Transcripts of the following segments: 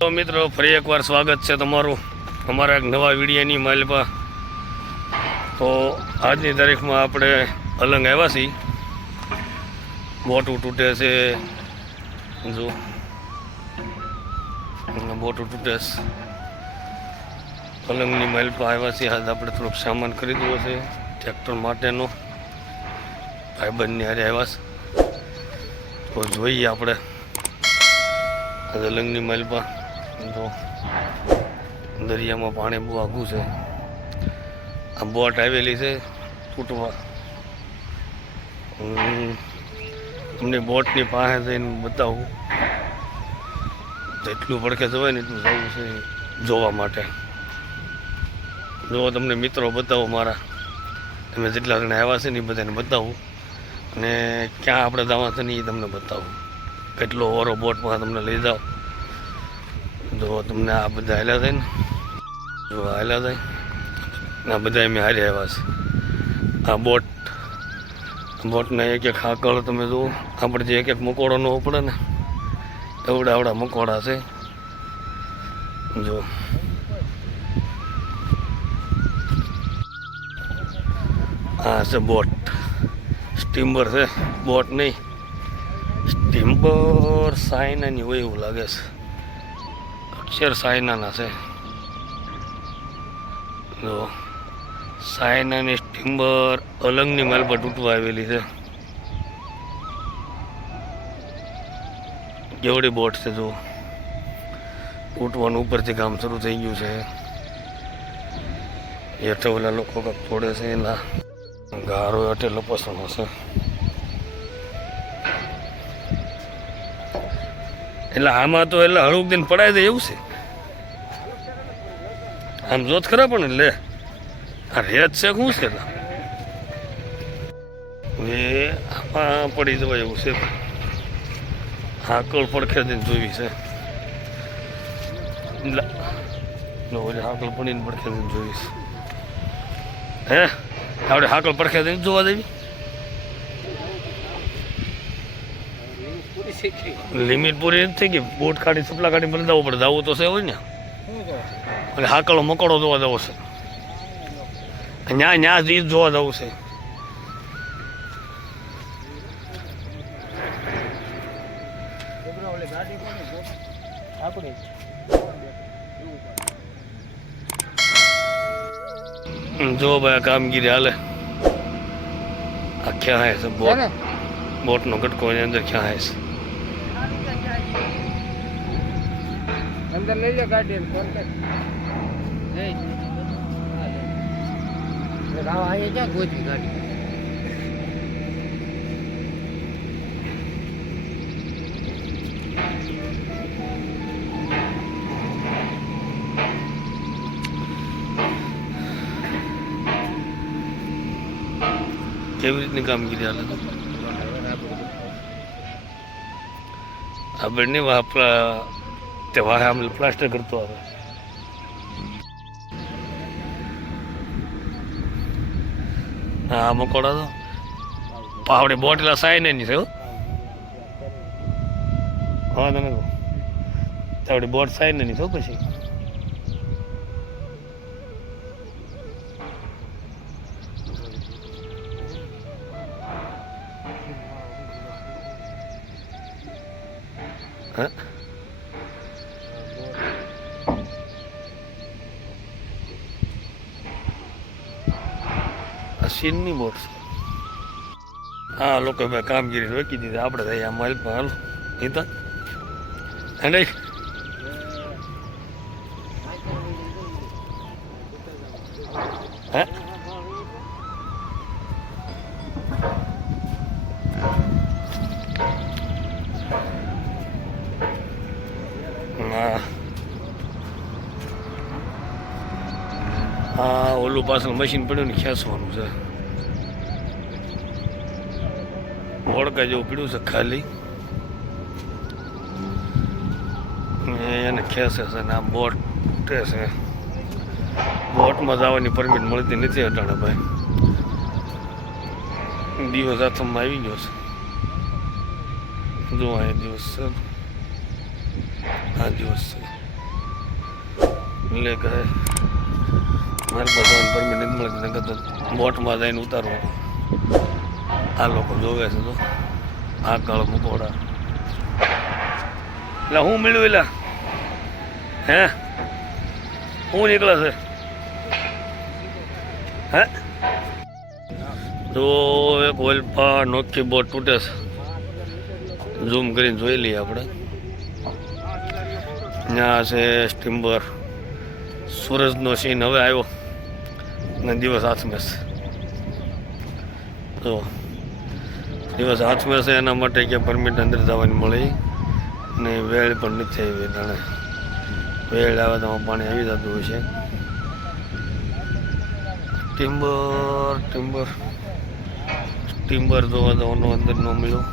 તો મિત્રો, ફરી એકવાર સ્વાગત છે તમારું અમારા એક નવા વિડીયાની માલપા. તો આજની તારીખમાં આપણે અલંગ આવ્યા છીએ. બોટું તૂટે છે. જો. બોટું તૂટે છે. અલંગની માલપા આવ્યા છીએ. આજે આપણે થોડોક સામાન ખરીદવો છે. ટ્રેક્ટર માટેનો. ભાઈબંધની હારે આવ્યા છે. તો જોઈએ આપણે. આજે અલંગની માલિપા. જો દરિયામાં પાણી બહુ આઘું છે. આ બોટ આવેલી છે હમ, તમને બોટની પાસે જઈને બતાવું. જેટલું પડખે જવાય ને એટલું જવું છે જોવા માટે. જો તમને મિત્રો બતાવો મારા. તમે જેટલા જણા આવ્યા છે ને એ બધાને બતાવું. અને ક્યાં આપણે જવા છે ને એ તમને બતાવું. કેટલો ઓરો બોટમાં તમને લઈ જાઓ. જો તમને આ બધા હાલ્યા થાય ને? જો હાલ્યા થાય ને આ બધા મેં હારે આવ્યા છે. આ બોટ બોટના એક એક હાકળ તમે જુઓ. આપણે જે એક એક મકોડો નો ઉપડે ને, એવડા આવડા મકોડા છે. જો. આ છે બોટ. સ્ટીમ્બર છે. બોટ નહીં. સ્ટીમ્બર સાયનાની હોય એવું લાગે છે. અક્ષર સાયનાના છે. જો, સાયનાની સ્ટીમ્બર અલંગની માલ પર તૂટવા આવેલી છે. જેવડી બોટ છે જો. તૂટવાનું ઉપરથી કામ શરૂ થઈ ગયું છે. હેઠે ઓલા લોકો તોડે છે એના. ગારો હેઠે લપસણો છે. એટલે આમાં તો એટલે હળુક દિન પડાય દે, એવું છે. આમ જોત ખરા પણ, લે. આ રેત છે, શું છે? એ આમાં પડી જવાય એવું છે. હાકળ પડખે દઈને જોવી છે. લા. લો, ઓલી હાકળ પડીને પડખે દઈને જોઈશ હે? આપણે હાકળ પડખે દઈને જોવા દેવી લિમિટ પૂરી નથી ગઈ. બોટ કાઢી સપલા કાઢી જવું પડે. જવું તો છે હોય ને. એટલે હાકડો મકડો જોવા જવો છે. ન્યા ન્યા જ જોવા જવું છે. જો ભાઈ આ કામગીરી હાલે. આ ક્યાં હે છે? બોટ. બોટનો કટકો એની અંદર ક્યાં હે અંદર લઈ લે ગાડી રાવ અહીંયા ક્યાં ગોતી ગાડી? કેવી રીતની કામગીરી હાલે તો આ બેડની વાપરા તે આમ પ્લાસ્ટર કરતો આવે. હા મકોડા તો. પાવડે બોટલા સાઈને નહીં હો. હા તને કહો આપણે બોટ સાઈને નહીં થયું પછી. હા. સીનની મોર હા, લોકો મેં કામગીરી રોકી દીધી. આપણે તો અહીંયા માલિકમાં હાલો. નીતા અને હા? ઓલું પાછળ મશીન પડ્યું ને ખેંચવાનું છે. ઓળકા જેવું પીડ્યું છે ખાલી. એને ખેસે છે ને આ બોટ છે. બોટમાં જવાની પરમિટ મળતી નથી અટાણે ભાઈ. દિવસ હાથમાં આવી ગયો છે. જો આ દિવસ છે. આ દિવસ છે. એટલે કહે મારે બધાને પરમિટ નથી મળતી બોટમાં જઈને ઉતારવું આ લોકો જોવે છે તો આ કાળ મકોડા. એટલે હું મળ્યું એલા હે? હું નીકળે છે? હે? તો એક ઓલપા નોકી બોટ તૂટે છે. ઝૂમ કરીને જોઈ લઈએ આપણે. ત્યાં છે સ્ટીમ્બર. સૂરજનો સીન હવે આવ્યો. ને દિવસ હાથમાં છે. તો દિવસ હાથમે છે, એના માટે કે પરમિટ અંદર જવાની મળી. ને વેળ પણ નથી આવી જાણે વેળ આવે તો પાણી આવી જતું હોય છે. Timber timber. ટિમ્બર જોવા જવાનો અંદર ન મળ્યો.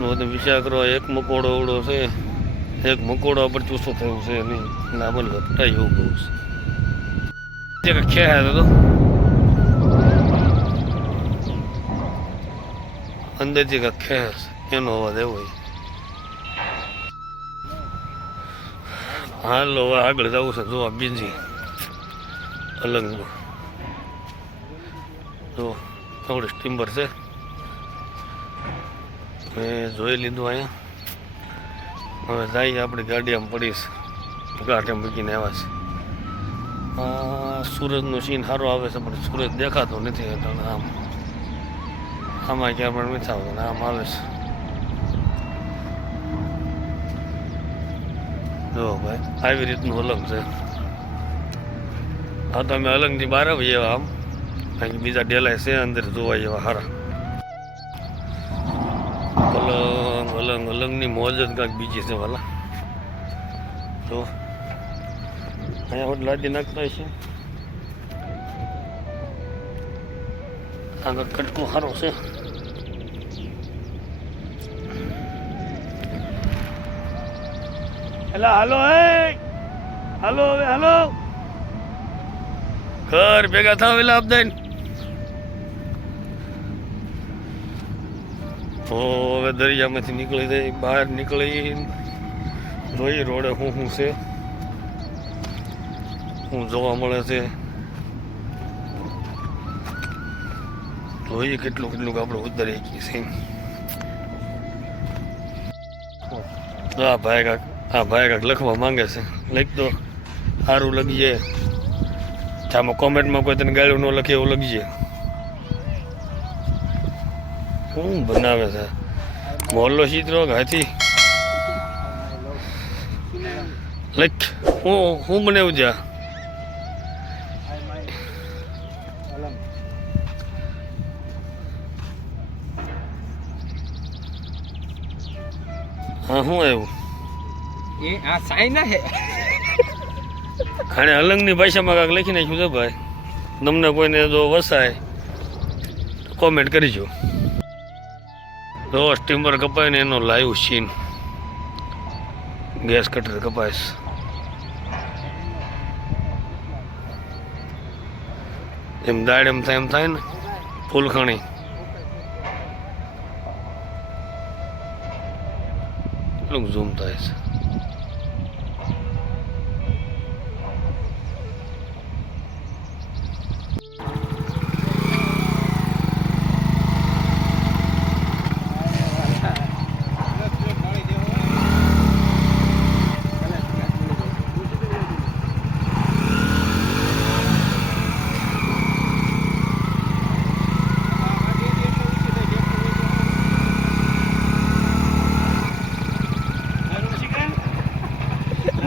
નો તો વિચાર કરો, એક મકોડો ઓળો છે. એક મકોડો પર ચૂસો થયો છે એની? ના બોલ એવું બહુ છે. ખ્યાલ હતો અંદરથી કે ખેર એનો અવાજ એવો હાલો હવે આગળ જવું છે, જોવા બીજી અલંગમાં. જો થોડી સ્ટીમ્બર છે. મેં જોઈ લીધું અહીંયા. હવે જઈએ આપણી ગાડી આમ પડીશ ગાંઠે મૂકીને આવ્યા છે. સૂરજનો સીન સારો આવે છે, પણ સૂરજ દેખાતો નથી, એટલે આમ આમાં ક્યાં પણ નથી આવતો ને આમ આવે છે જો ભાઈ આવી રીતનું અલંગ છે હા તમે અલંગથી બહાર આવીએ એવા આમ કારણ બીજા ડેલાય છે અંદર જોવા એવા સારા અલંગ અલંગ અલંગની મોજ જ કાંઈક બીજી છે વાલા જો અહીંયા લાદી નાખતા છે આગળ કટકો સારો છે. એટલે હાલો, હે. હાલો, હવે હાલો. ઘર ભેગા થાવ એટલે આપદાન તો હવે દરિયામાંથી નીકળી જાય, બહાર નીકળી જોઈએ રોડે શું શું છે શું જોવા મળે છે. જોઈએ કેટલું કેટલું આપણે ઉતરી છીએ આ ભાઈ કાક આ ભાઈ કાક લખવા માંગે છે. લખ તો સારું લખીએ આમાં કોમેન્ટમાં કોઈ તને ગાળું ન લખે એવું લખીએ શું બનાવે છે? મોહલ્લો ચિત્રો હાથી. લખ. હું હું બનાવ્યું છે હા શું આવ્યું? એ આ સાઈના હે. ખાણે અલંગની ભાષામાં કાંક લખી નાખ્યું છે ભાઈ. તમને કોઈને જો વસાય કોમેન્ટ કરીજો જો. સ્ટીમર કપાય ને એનો લાઈવ સીન ગેસ કટર કપાય એમ દાડ એમ થાય એમ થાય ને ફૂલખણી. કેટલું ઝૂમ થાય છે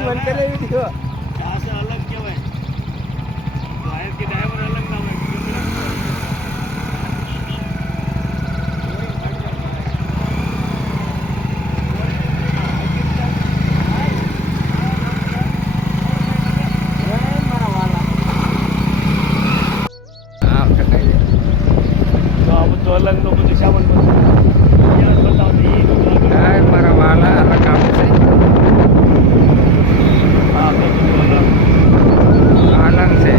મન કરે વિડિયો અલગ કહેવાય. કે ડ્રાઈવર અલગ ના હોય હા કટાઈ તો આ બધું અલગ નો બધું સામાન બધું બતાવતી એ બધું આગળ. હા મારા વાલા અલગ કામ છે આ બધું અલગ. આનંદ છે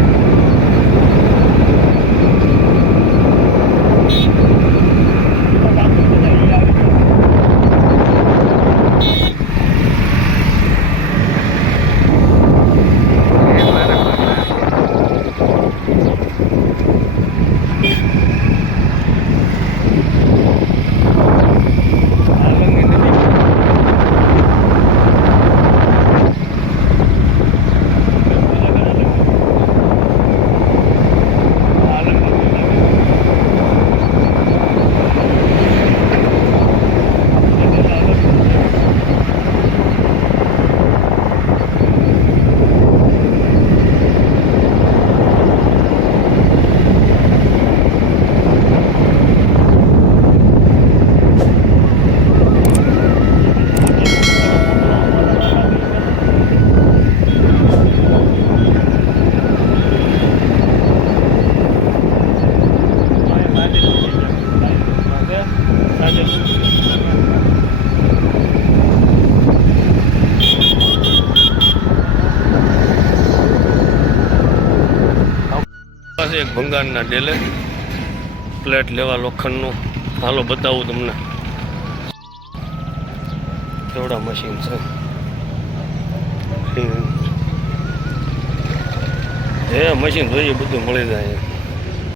પાસે એક ભંગારના ડેલે પ્લેટ લેવા લોખંડનું. હાલો બતાવું તમને. કેવડા મશીન છે. એ મશીન જોઈએ, બધું મળી જાય.